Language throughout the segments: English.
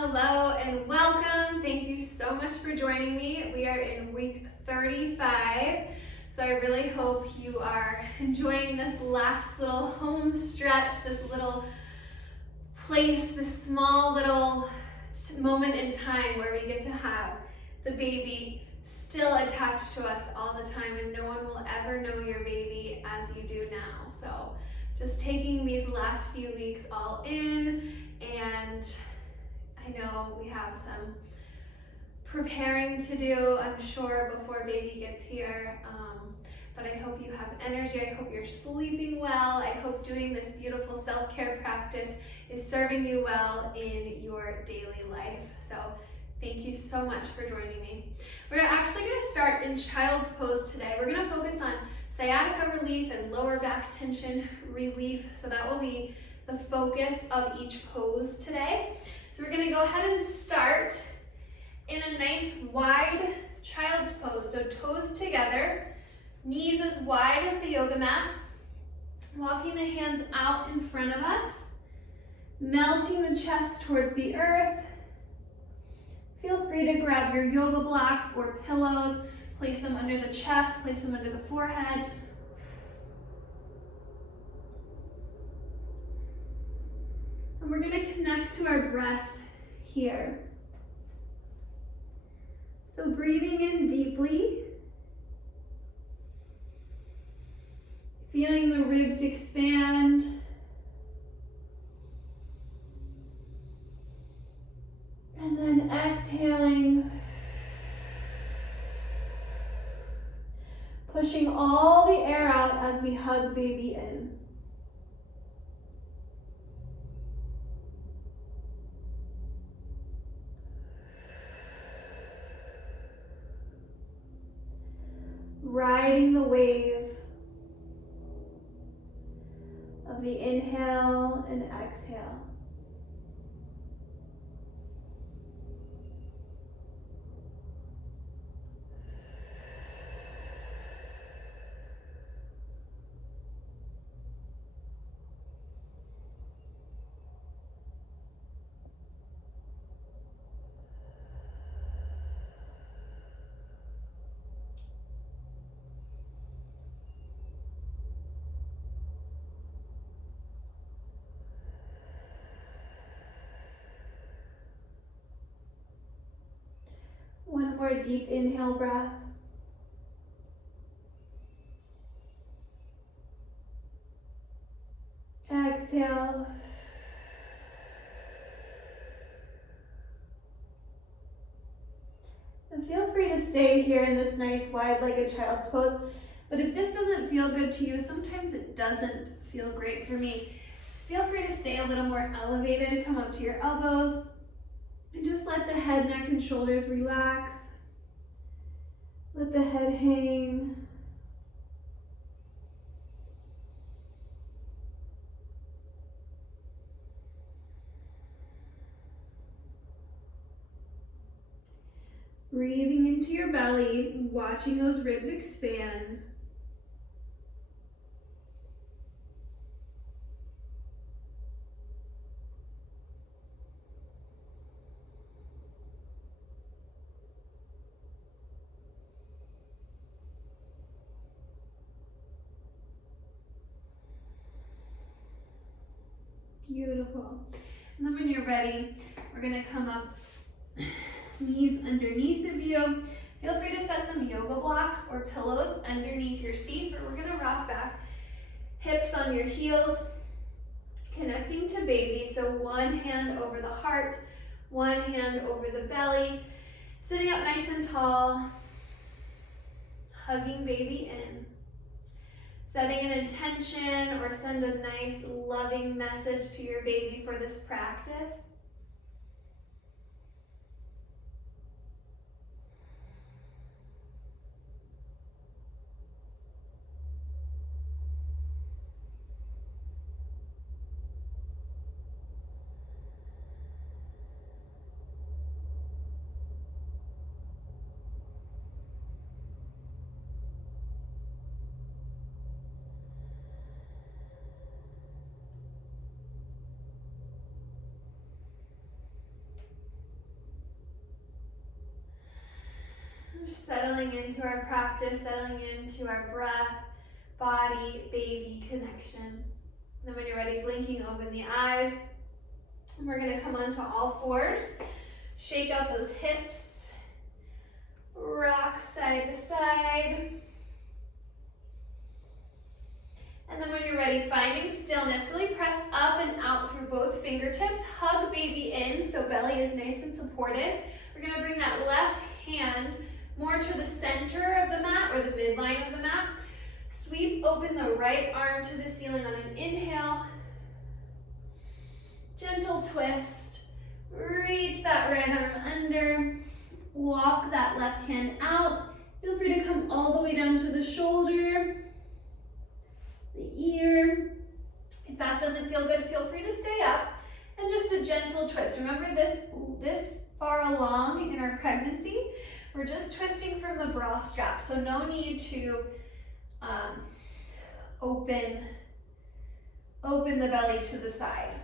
Hello and welcome. Thank you so much for joining me. We are in week 35, so I really hope you are enjoying this last little home stretch, this little place, this small little moment in time where we get to have the baby still attached to us all the time, and no one will ever know your baby as you do now. So just taking these last few weeks all in, and I know we have some preparing to do, I'm sure, before baby gets here. But I hope you have energy. I hope you're sleeping well. I hope doing this beautiful self-care practice is serving you well in your daily life. So thank you so much for joining me. We're actually going to start in child's pose today. We're going to focus on sciatica relief and lower back tension relief. So that will be the focus of each pose today. So we're going to go ahead and start in a nice wide child's pose. So toes together, knees as wide as the yoga mat, walking the hands out in front of us, melting the chest towards the earth. Feel free to grab your yoga blocks or pillows, place them under the chest, place them under the forehead. And we're going to connect to our breath here. So breathing in deeply, feeling the ribs expand. And then exhaling, pushing all the air out as we hug baby in. Riding the wave of the inhale and exhale. One more deep inhale breath. Exhale. And feel free to stay here in this nice wide-legged child's pose. But if this doesn't feel good to you, sometimes it doesn't feel great for me. Feel free to stay a little more elevated, come up to your elbows, and just let the head, neck, and shoulders relax. Let the head hang. Breathing into your belly, watching those ribs expand. Beautiful. And then when you're ready, we're going to come up, knees underneath of you. Feel free to set some yoga blocks or pillows underneath your seat, but we're going to rock back. Hips on your heels, connecting to baby. So one hand over the heart, one hand over the belly. Sitting up nice and tall, hugging baby in. Setting an intention or send a nice loving message to your baby for this practice. Just settling into our practice, settling into our breath, body, baby connection. Then when you're ready, blinking, open the eyes. And we're gonna come onto all fours. Shake out those hips. Rock side to side. And then when you're ready, finding stillness, really press up and out through both fingertips. Hug baby in so belly is nice and supported. We're gonna bring that left hand more to the center of the mat or the midline of the mat. Sweep open the right arm to the ceiling on an inhale. Gentle twist. Reach that right arm under. Walk that left hand out. Feel free to come all the way down to the shoulder, the ear. If that doesn't feel good, feel free to stay up. And just a gentle twist. Remember this far along in our pregnancy, we're just twisting from the bra strap. So no need to open the belly to the side.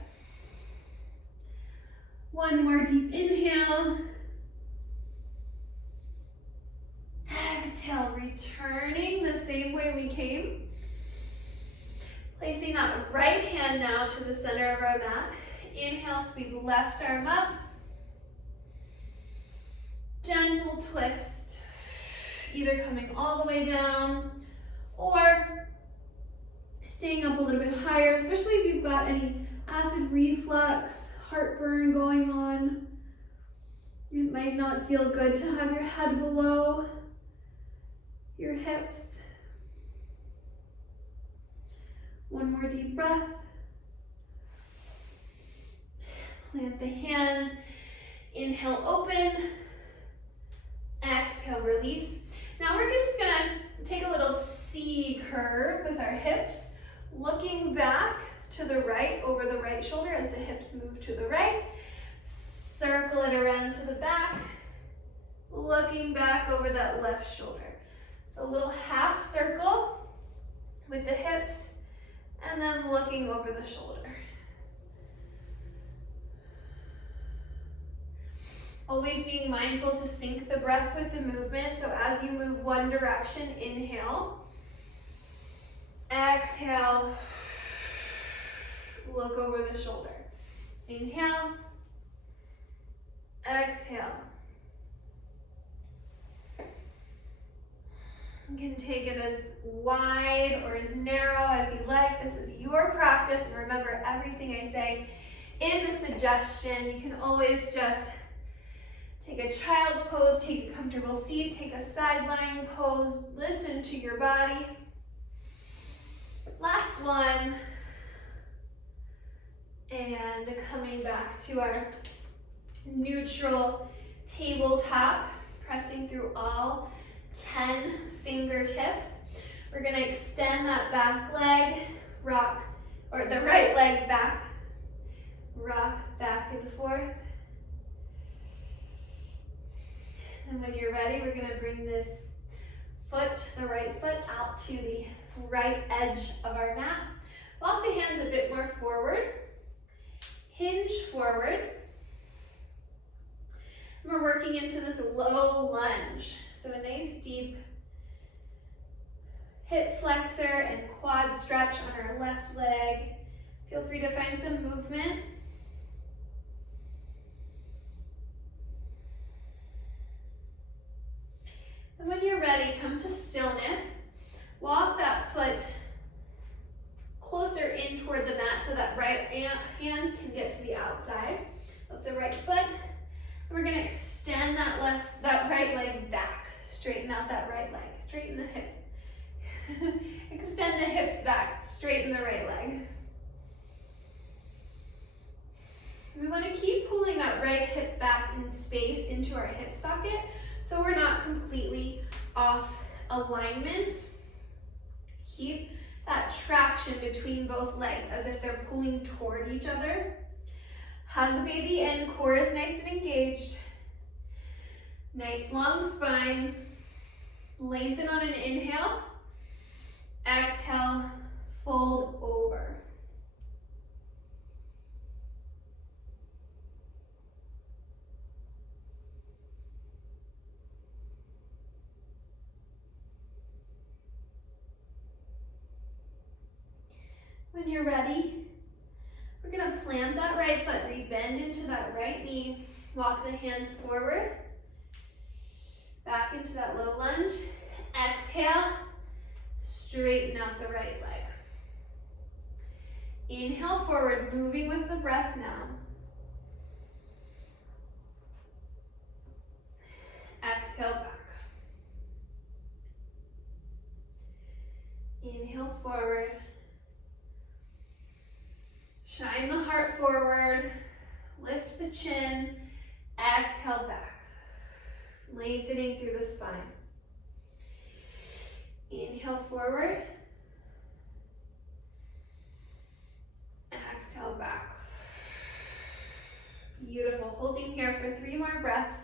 One more deep inhale. Exhale, returning the same way we came. Placing that right hand now to the center of our mat. Inhale, sweep left arm up. Gentle twist. Either coming all the way down or staying up a little bit higher, especially if you've got any acid reflux, heartburn going on. It might not feel good to have your head below your hips. One more deep breath. Plant the hand. Inhale, open. Exhale, release. Now we're just gonna take a little C curve with our hips, looking back to the right, over the right shoulder as the hips move to the right. Circle it around to the back, looking back over that left shoulder. So a little half circle with the hips, and then looking over the shoulder. Always being mindful to sync the breath with the movement. So as you move one direction, inhale. Exhale. Look over the shoulder. Inhale. Exhale. You can take it as wide or as narrow as you like. This is your practice. And remember, everything I say is a suggestion. You can always just take a child's pose, take a comfortable seat, take a side lying pose, listen to your body. Last one. And coming back to our neutral tabletop, pressing through all 10 fingertips. We're gonna extend that back leg, rock, or the right leg back, rock back and forth. And when you're ready, we're gonna bring the right foot out to the right edge of our mat. Walk the hands a bit more forward. Hinge forward. And we're working into this low lunge. So a nice deep hip flexor and quad stretch on our left leg. Feel free to find some movement. And when you're ready, come to stillness. Walk that foot closer in toward the mat so that right hand can get to the outside of the right foot. And we're gonna extend that right leg back. Straighten out that right leg. Straighten the hips. Extend the hips back. Straighten the right leg. We want to keep pulling that right hip back in space into our hip socket so we're not completely off alignment. Keep that traction between both legs as if they're pulling toward each other. Hug baby in, core is nice and engaged. Nice long spine. Lengthen on an inhale. Exhale, fold over. When you're ready, we're gonna plant that right foot, re-bend into that right knee, walk the hands forward, back into that low lunge. Exhale, straighten out the right leg. Inhale forward, moving with the breath now. Exhale back. Inhale forward. Shine the heart forward. Lift the chin. Exhale back. Lengthening through the spine. Inhale forward. Exhale back. Beautiful. Holding here for 3 more breaths.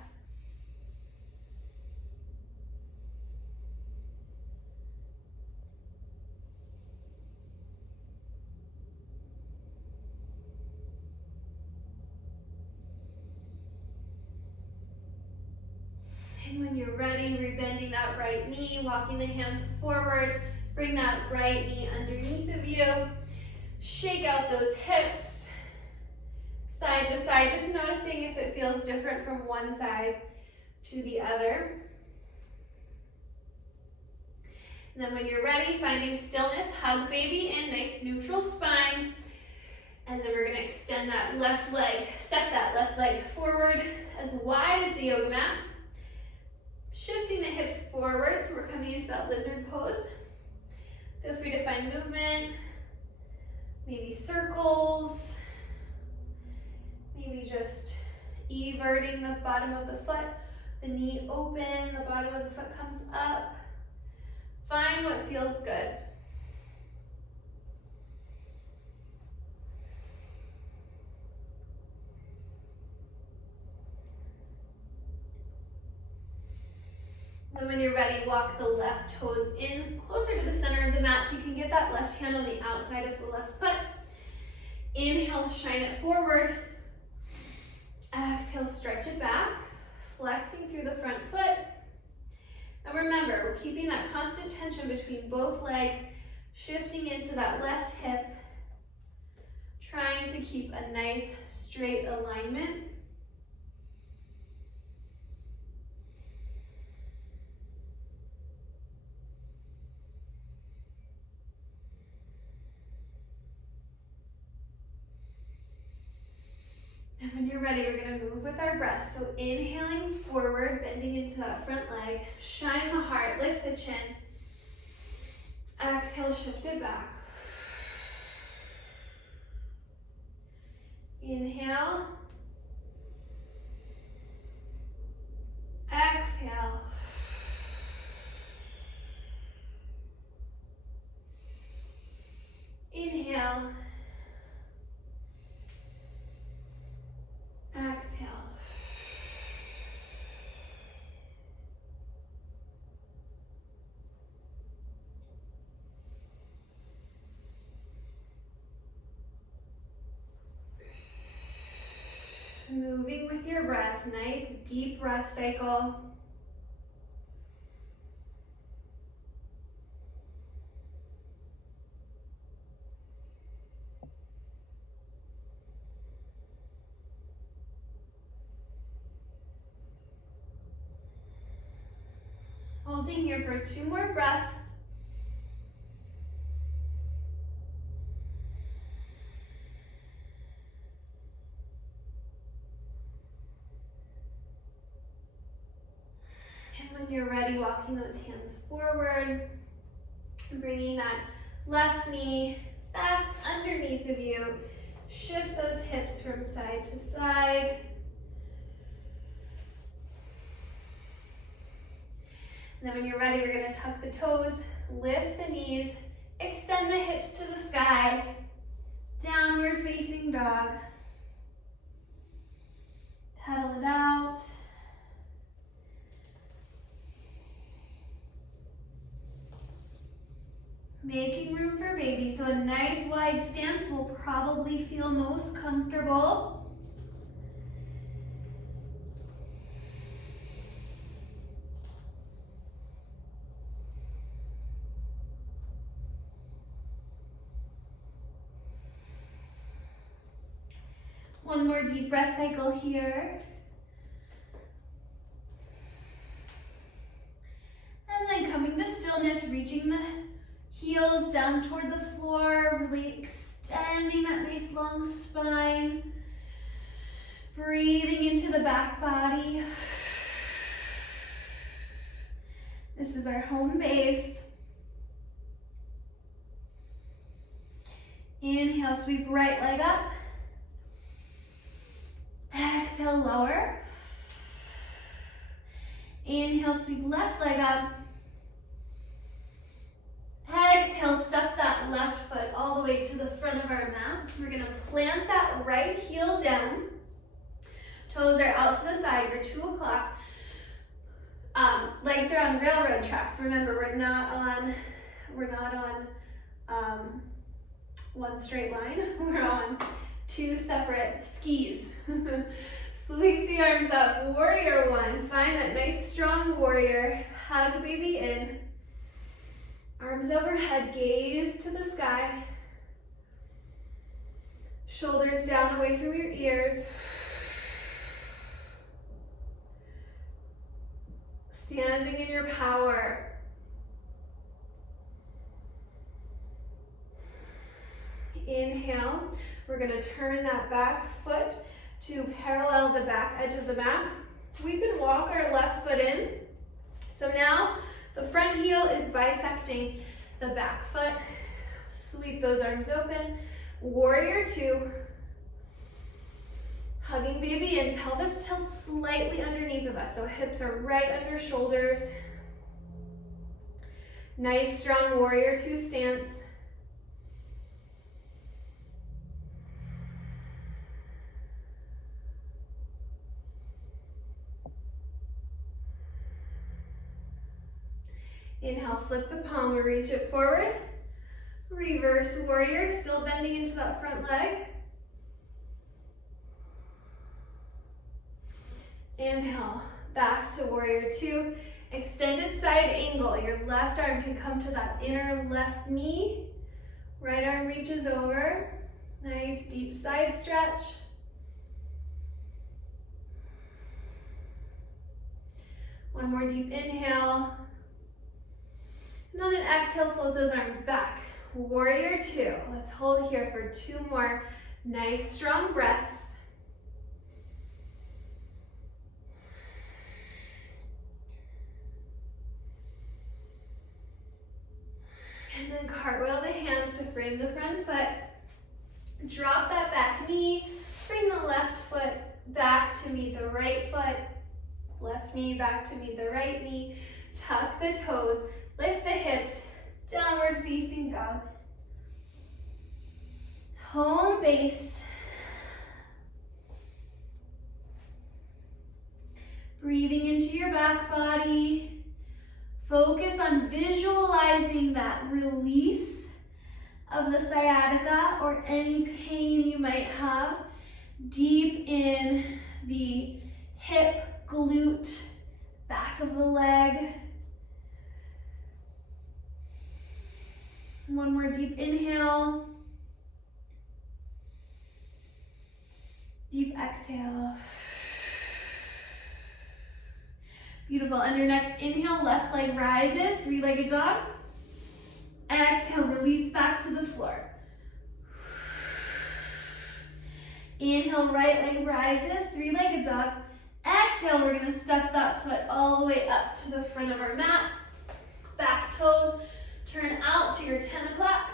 And when you're ready, rebending that right knee, walking the hands forward, bring that right knee underneath of you. Shake out those hips, side to side, just noticing if it feels different from one side to the other. And then when you're ready, finding stillness, hug baby in, nice neutral spine. And then we're gonna extend that left leg, step that left leg forward as wide as the yoga mat. Shifting the hips forward, so we're coming into that lizard pose. Feel free to find movement, maybe circles, maybe just everting the bottom of the foot, the knee open, the bottom of the foot comes up. Find what feels good. Then when you're ready, walk the left toes in closer to the center of the mat so you can get that left hand on the outside of the left foot. Inhale, shine it forward. Exhale, stretch it back, flexing through the front foot. And remember, we're keeping that constant tension between both legs, shifting into that left hip, trying to keep a nice straight alignment. And when you're ready, we're gonna move with our breath. So inhaling forward, bending into that front leg, shine the heart, lift the chin. Exhale, shift it back. Inhale. Exhale. Inhale. Exhale. Moving with your breath, nice deep breath cycle. Holding here for 2 more breaths. And when you're ready, walking those hands forward, bringing that left knee back underneath of you. Shift those hips from side to side. And then when you're ready, we're gonna tuck the toes, lift the knees, extend the hips to the sky, downward facing dog. Pedal it out. Making room for baby, so a nice wide stance will probably feel most comfortable. One more deep breath cycle here. And then coming to stillness, reaching the heels down toward the floor, really extending that nice long spine. Breathing into the back body. This is our home base. Inhale, sweep right leg up. Exhale, lower. Inhale, sweep left leg up. Exhale, step that left foot all the way to the front of our mat. We're gonna plant that right heel down. Toes are out to the side, you're 2 o'clock. Legs are on railroad tracks. Remember, we're not on one straight line. We're on 2 separate skis. Sweep the arms up, warrior 1. Find that nice strong warrior. Hug baby in. Arms overhead, gaze to the sky. Shoulders down away from your ears. Standing in your power. Inhale, we're gonna turn that back foot to parallel the back edge of the mat. We can walk our left foot in. So now the front heel is bisecting the back foot. Sweep those arms open. Warrior 2. Hugging baby in, pelvis tilts slightly underneath of us, so hips are right under shoulders. Nice strong warrior 2 stance. Inhale, flip the palm, reach it forward. Reverse warrior, still bending into that front leg. Inhale, back to warrior 2. Extended side angle. Your left arm can come to that inner left knee. Right arm reaches over. Nice deep side stretch. One more deep inhale. And on an exhale, float those arms back. Warrior 2. Let's hold here for 2 more nice strong breaths. And then cartwheel the hands to frame the front foot. Drop that back knee. Bring the left foot back to meet the right foot. Left knee back to meet the right knee. Tuck the toes. Lift the hips. Downward facing dog. Home base. Breathing into your back body. Focus on visualizing that release of the sciatica or any pain you might have deep in the hip, glute, back of the leg. One more deep inhale. Deep exhale. Beautiful. On your next inhale, left leg rises, 3-legged dog. Exhale, release back to the floor. Inhale, right leg rises, 3-legged dog. Exhale, we're gonna step that foot all the way up to the front of our mat. Back toes, turn out to your 10 o'clock.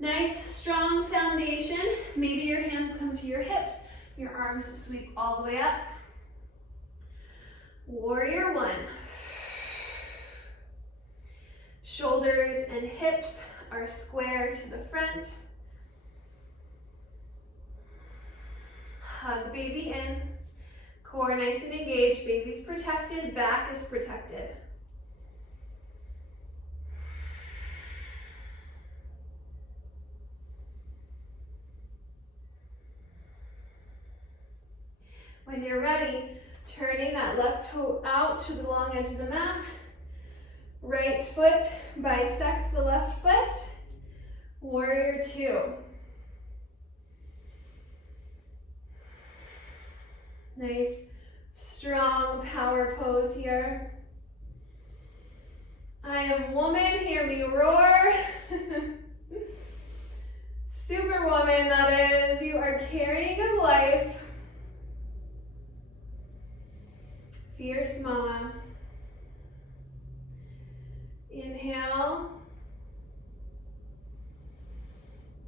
Nice, strong foundation. Maybe your hands come to your hips. Your arms sweep all the way up. Warrior 1. Shoulders and hips are square to the front. Hug baby in. Core nice and engaged. Baby's protected. Back is protected. When you're ready, turning that left toe out to the long edge of the mat. Right foot bisects the left foot. Warrior 2. Nice, strong power pose here. I am woman, hear me roar. Superwoman, that is. You are carrying of life. Fierce mama. Inhale.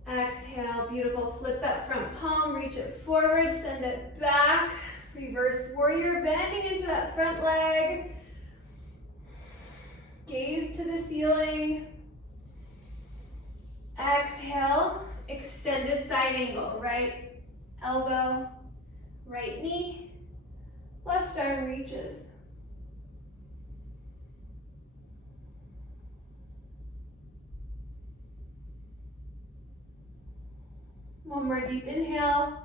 Exhale, beautiful. Flip that front palm, reach it forward, send it back. Reverse warrior, bending into that front leg. Gaze to the ceiling. Exhale, extended side angle. Right elbow, right knee, left arm reaches. One more deep inhale.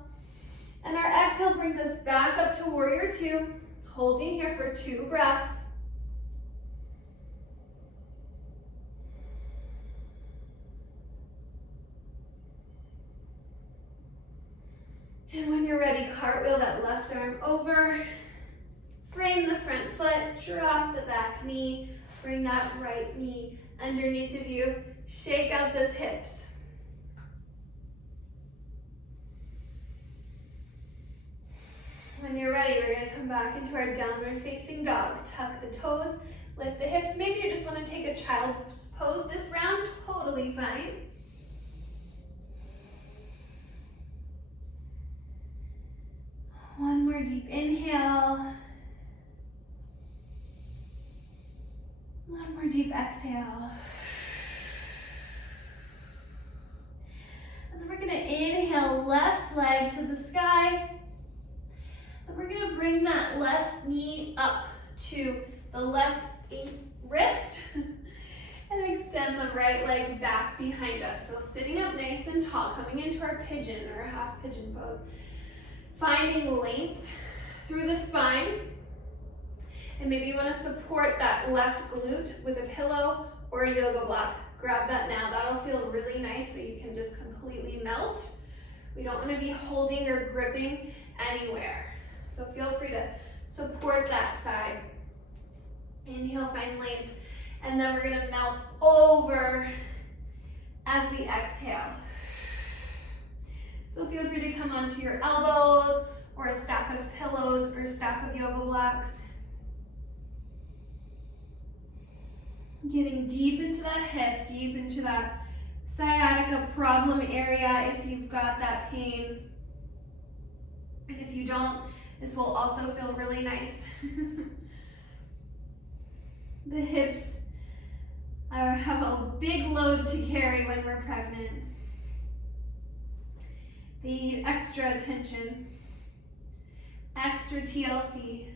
And our exhale brings us back up to warrior two, holding here for 2 breaths. And when you're ready, cartwheel that left arm over, frame the front foot, drop the back knee, bring that right knee underneath of you, shake out those hips. When you're ready, we're going to come back into our downward facing dog. Tuck the toes, lift the hips. Maybe you just want to take a child's pose this round, totally fine. One more deep inhale. One more deep exhale. And then we're going to inhale, left leg to the sky. And we're going to bring that left knee up to the left wrist and extend the right leg back behind us. So sitting up nice and tall, coming into our pigeon or half pigeon pose. Finding length through the spine. And maybe you want to support that left glute with a pillow or a yoga block. Grab that now. That'll feel really nice so you can just completely melt. We don't want to be holding or gripping anywhere. So feel free to support that side. Inhale, find length. And then we're going to melt over as we exhale. So feel free to come onto your elbows or a stack of pillows or a stack of yoga blocks. Getting deep into that hip, deep into that sciatica problem area if you've got that pain. And if you don't, this will also feel really nice. The hips have a big load to carry when we're pregnant. They need extra attention, extra TLC.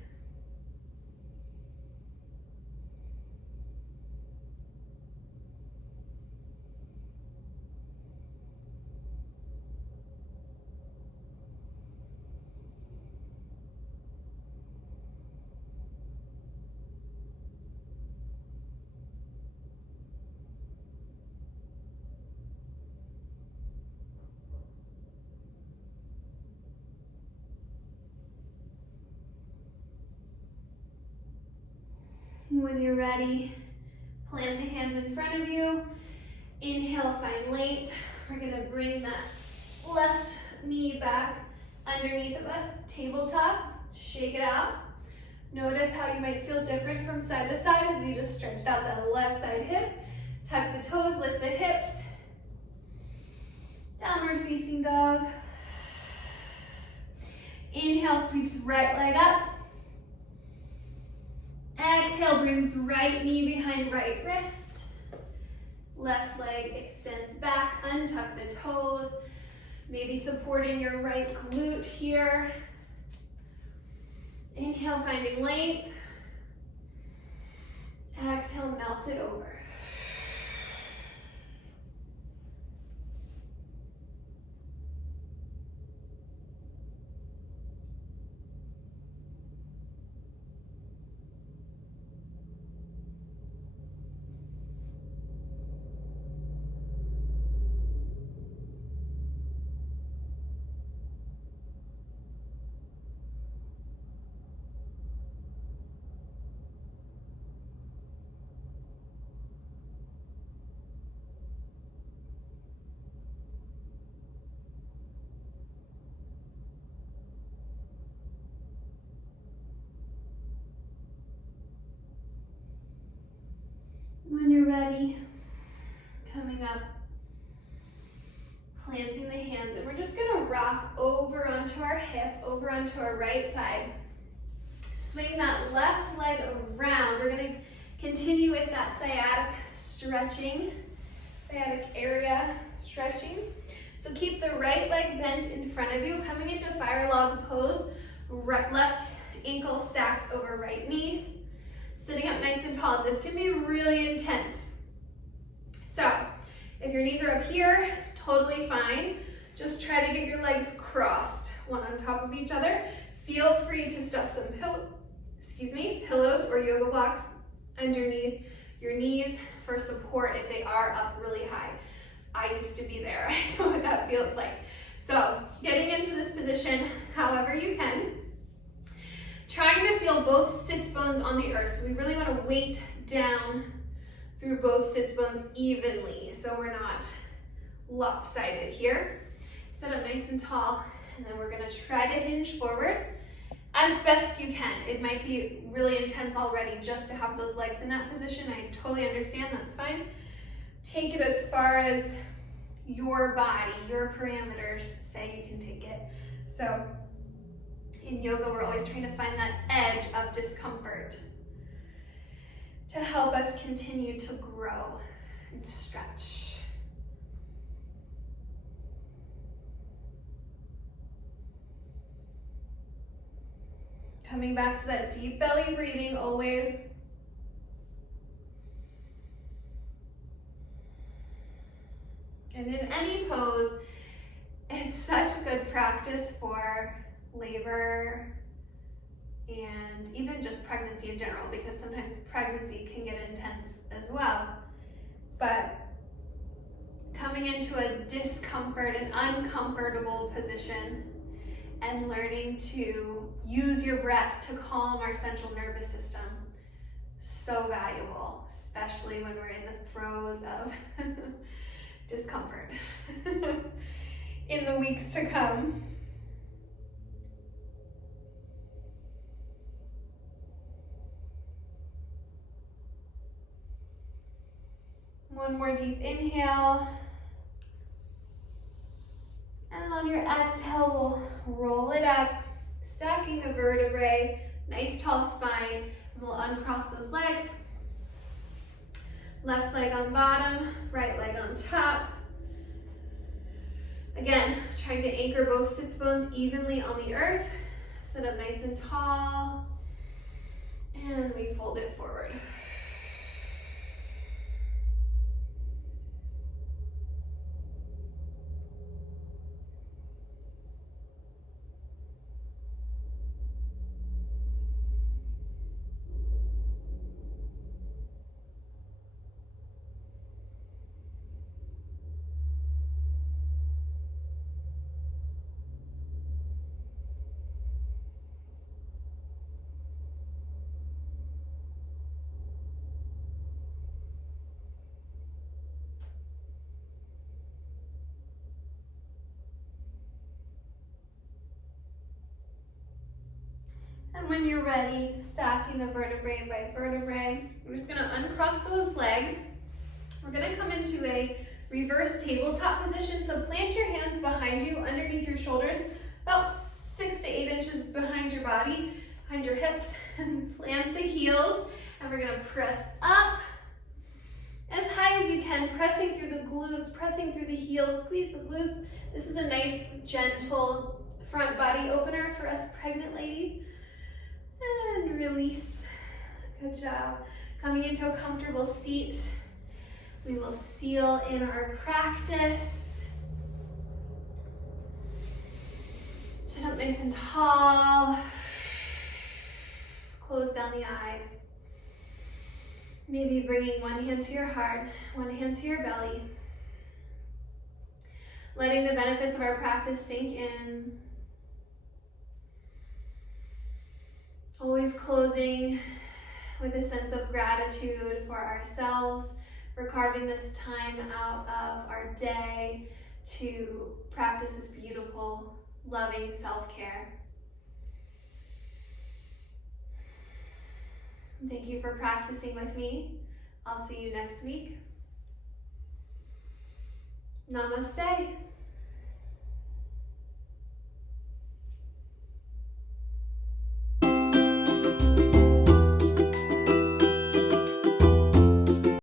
When you're ready, plant the hands in front of you. Inhale, find length. We're going to bring that left knee back underneath of us, tabletop. Shake it out. Notice how you might feel different from side to side as we just stretched out that left side hip. Tuck the toes, lift the hips. Downward facing dog. Inhale, sweeps right leg up. Exhale, brings right knee behind right wrist. Left leg extends back, untuck the toes. Maybe supporting your right glute here. Inhale, finding length. Exhale, melt it over. ready, coming up, planting the hands, and we're just gonna rock over onto our hip, over onto our right side. Swing that left leg around. We're gonna continue with that sciatic stretching, sciatic area stretching. So keep the right leg bent in front of you, coming into fire log pose. Left ankle stacks over right knee. Sitting up nice and tall. This can be really intense. So if your knees are up here, totally fine. Just try to get your legs crossed, one on top of each other. Feel free to stuff some pillows or yoga blocks underneath your knees for support if they are up really high. I used to be there. I know what that feels like. So getting into this position however you can. Trying to feel both sits bones on the earth. So we really want to weight down through both sits bones evenly so we're not lopsided here. Sit up nice and tall, and then we're going to try to hinge forward as best you can. It might be really intense already just to have those legs in that position. I totally understand, that's fine. Take it as far as your body, your parameters say you can take it. So in yoga, we're always trying to find that edge of discomfort to help us continue to grow and stretch. Coming back to that deep belly breathing always. And in any pose, it's such good practice for labor and even just pregnancy in general, because sometimes pregnancy can get intense as well. But coming into a discomfort, an uncomfortable position, and learning to use your breath to calm our central nervous system. So valuable, especially when we're in the throes of discomfort in the weeks to come. One more deep inhale. And on your exhale, we'll roll it up, stacking the vertebrae, nice tall spine, and we'll uncross those legs. Left leg on bottom, right leg on top. Again, trying to anchor both sits bones evenly on the earth. Sit up nice and tall, and we fold it forward. And when you're ready, stacking the vertebrae by vertebrae, we're just gonna uncross those legs. We're gonna come into a reverse tabletop position. So plant your hands behind you, underneath your shoulders, about 6 to 8 inches behind your body, behind your hips, and plant the heels. And we're gonna press up as high as you can, pressing through the glutes, pressing through the heels, squeeze the glutes. This is a nice, gentle front body opener for us pregnant ladies. And release. Good job. Coming into a comfortable seat, we will seal in our practice. Sit up nice and tall. Close down the eyes. Maybe bringing one hand to your heart, one hand to your belly. Letting the benefits of our practice sink in. Always closing with a sense of gratitude for ourselves, for carving this time out of our day to practice this beautiful, loving self-care. Thank you for practicing with me I'll see you next week. Namaste.